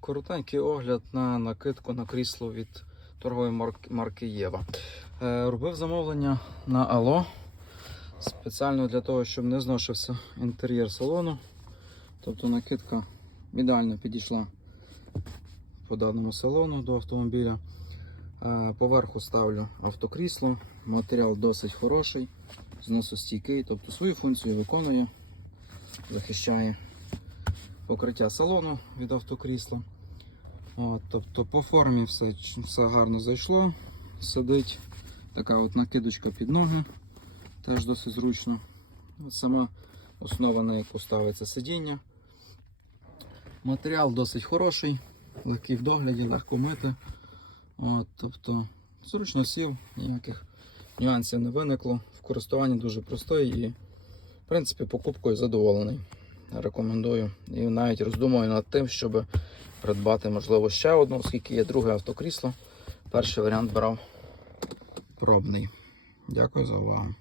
Коротенький огляд на накидку на крісло від торгової марки, Єва. Е, робив замовлення на Ало. Спеціально для того, щоб не зношився інтер'єр салону. Тобто накидка ідеально підійшла по даному салону до автомобіля. Е, Поверху ставлю автокрісло. Матеріал досить хороший, зносостійкий, тобто свою функцію виконує, захищає покриття салону від автокрісла. От, тобто по формі все, все гарно зайшло. Сидить така от накидочка під ноги, теж досить зручно. Сама основа, на яку ставиться сидіння. Матеріал досить хороший, легкий в догляді, легко мити. От, тобто зручно сів, ніяких нюансів не виникло. В користуванні дуже простий і, в принципі, покупкою задоволений. Рекомендую. І навіть роздумую над тим, щоб придбати, можливо, ще одну, оскільки є друге автокрісло. Перший варіант брав пробний. Дякую за увагу.